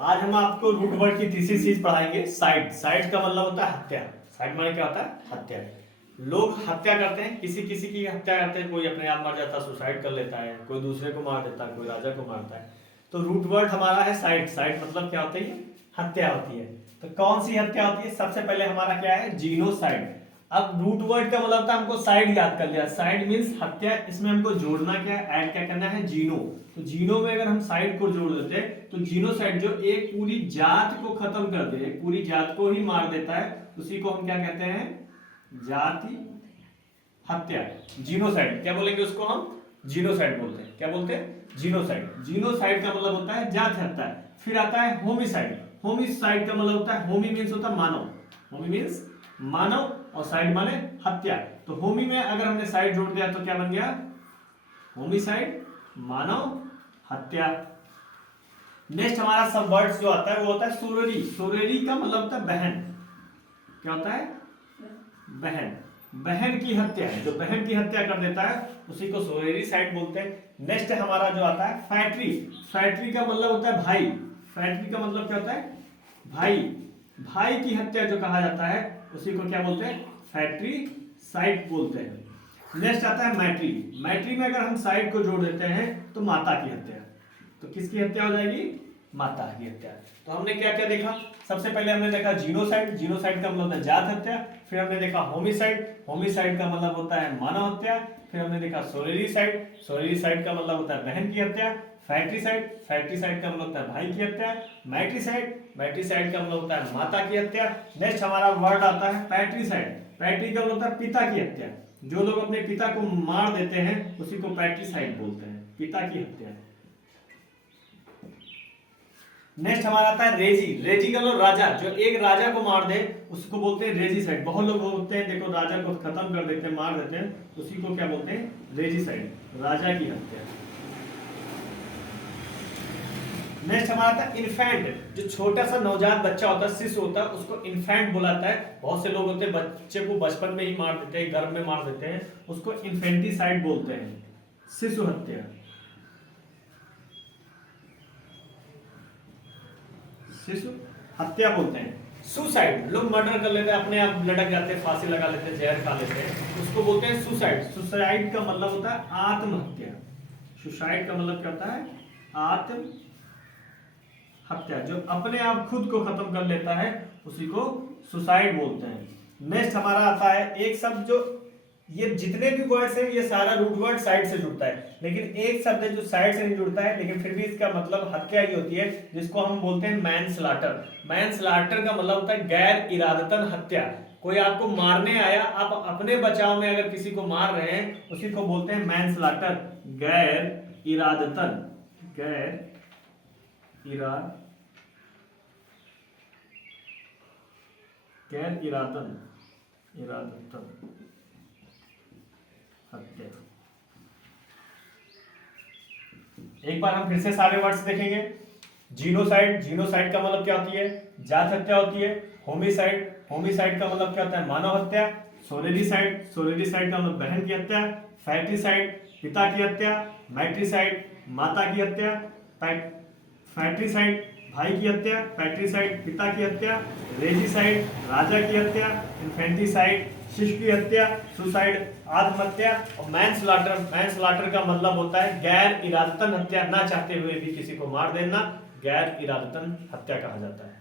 आज हम आपको रूट वर्ड की तीसरी चीज पढ़ाएंगे, साइड। साइड का मतलब होता है हत्या। साइड माने क्या होता है? हत्या। लोग हत्या करते हैं, किसी किसी की हत्या करते हैं, कोई अपने आप मर जाता है, सुसाइड कर लेता है, कोई दूसरे को मार देता है, कोई राजा को मारता है। तो रूट वर्ड हमारा है साइड। साइड मतलब क्या होता है? हत्या होती है। तो कौन सी हत्या होती है? सबसे पहले हमारा क्या है? जीनोसाइड। अब रूट वर्ड का मतलब था हमको साइड याद कर लिया। साइड मींस हत्या। इसमें हमको जोड़ना क्या है? ऐड क्या करना है? जीनो। तो जीनो में अगर हम साइड को जोड़ देते हैं तो जीनोसाइड जो एक पूरी जात को खत्म कर दे, एक पूरी जात को ही मार देता है, उसी को हम क्या कहते हैं? जाति हत्या। जीनोसाइड क्या बोलेंगे उसको हम? जीनोसाइड बोलते हैं। क्या बोलते हैं? जीनोसाइड। जीनोसाइड का मतलब होता है जाति हत्या। फिर आता है होमिसाइड। होमिसाइड का मतलब होता है, होमी मीन्स होता है मानव। होमी मीन्स मानव और साइड माने हत्या। तो होमी में अगर हमने साइड जोड़ दिया तो क्या बन गया? होमिसाइड, मानव हत्या। नेक्स्ट हमारा सब वर्ड्स जो आता है वो होता है सोरेरी। सोरेरी का मतलब होता है बहन। क्या होता है? बहन। बहन की हत्या है, जो बहन की हत्या कर देता है उसी को सोरेरी साइड बोलते हैं। नेक्स्ट हमारा जो आता है फैक्ट्री। फैक्ट्री का मतलब होता है भाई। फैक्ट्री का मतलब क्या होता है? भाई। भाई की हत्या जो कहा जाता है उसी को क्या बोलते हैं? फैक्ट्री साइड बोलते हैं। नेक्स्ट आता है मैट्री। मैट्री में अगर हम साइड को जोड़ देते हैं तो माता की हत्या। तो किसकी हत्या हो जाएगी? माता की हत्या। तो हमने क्या क्या देखा? सबसे पहले हमने देखा जीनोसाइड। जीनोसाइड का मतलब होता है जात हत्या। फिर हमने देखा होमिसाइड। होमिसाइड का मतलब होता है मानव हत्या। फिर हमने देखा सोरेरीसाइड। सोरेरीसाइड का मतलब होता है बहन की हत्या। फैक्ट्रीसाइड। फैक्ट्रीसाइड का मतलब होता है भाई की हत्या। मैट्रीसाइड। मैट्रीसाइड का मतलब होता है माता की हत्या। नेक्स्ट हमारा वर्ड आता है पैट्रीसाइड। पैट्री का मतलब होता है पिता की हत्या। जो लोग अपने पिता को मार देते हैं उसी को पैट्रीसाइड बोलते हैं, पिता की हत्या। नेक्स्ट हमारा आता है रेजी। रेजी का मतलब राजा। जो एक राजा को मार दे उसको बोलते हैं रेजीसाइड। बहुत लोग होते हैं देखो, राजा को खत्म कर देते हैं, मार देते हैं, उसी को क्या बोलते हैं? रेजीसाइड, राजा की हत्या। नेक्स्ट हमारा आता है इन्फेंट। जो छोटा सा नवजात बच्चा होता है, शिशु होता है, उसको इन्फेंट बुलाता है। बहुत से लोग होते हैं बच्चे को बचपन में ही मार देते हैं, गर्भ में मार देते हैं, उसको इन्फेंटिसाइड बोलते हैं, शिशु हत्या। शिशु हत्या बोलते हैं। सुसाइड, लोग मर्डर कर लेते हैं, अपने आप लटक जाते हैं, फांसी लगा लेते हैं, जहर खा लेते हैं, उसको बोलते हैं सुसाइड। सुसाइड का मतलब होता है आत्महत्या। सुसाइड का मतलब क्या होता है? आत्महत्या। जो अपने आप खुद को खत्म कर लेता है उसी को सुसाइड बोलते हैं। नेक्स्ट हमारा आता है एक शब्द, जो ये जितने भी वर्ड्स हैं ये सारा रूट वर्ड साइड से जुड़ता है, लेकिन एक शब्द है जो साइड से नहीं जुड़ता है, लेकिन फिर भी इसका मतलब हत्या ही होती है, जिसको हम बोलते हैं मैनस्लाटर। मैनस्लाटर का मतलब होता है गैर इरादतन हत्या। कोई आपको मारने आया, आप अपने बचाव में अगर किसी को मार रहे हैं उसी को बोलते हैं मैनस्लाटर, गैर इरादतन। गैर इरादतन हत्या। एक बार हम फिर से सारे वर्ड्स देखेंगे। जीनोसाइड। जीनोसाइड का मतलब क्या होती है? जात हत्या होती है। होमिसाइड। होमिसाइड का मतलब क्या होता है? मानव हत्या। सोरेरीसाइड। सोरेरीसाइड का मतलब बहन की हत्या। फैक्ट्रीसाइड, पिता की हत्या। मैट्रीसाइड, माता की हत्या। फैक्ट्रीसाइड, भाई की हत्या। पैट्रीसाइड, पिता की हत्या। रेजिसाइड, राजा की हत्या। इन्फेंटिसाइड, शिशु की हत्या। सुसाइड, आत्महत्या। और मैनस्लाटर, मैनस्लाटर का मतलब होता है गैर इरादतन हत्या, ना चाहते हुए भी किसी को मार देना, गैर इरादतन हत्या कहा जाता है।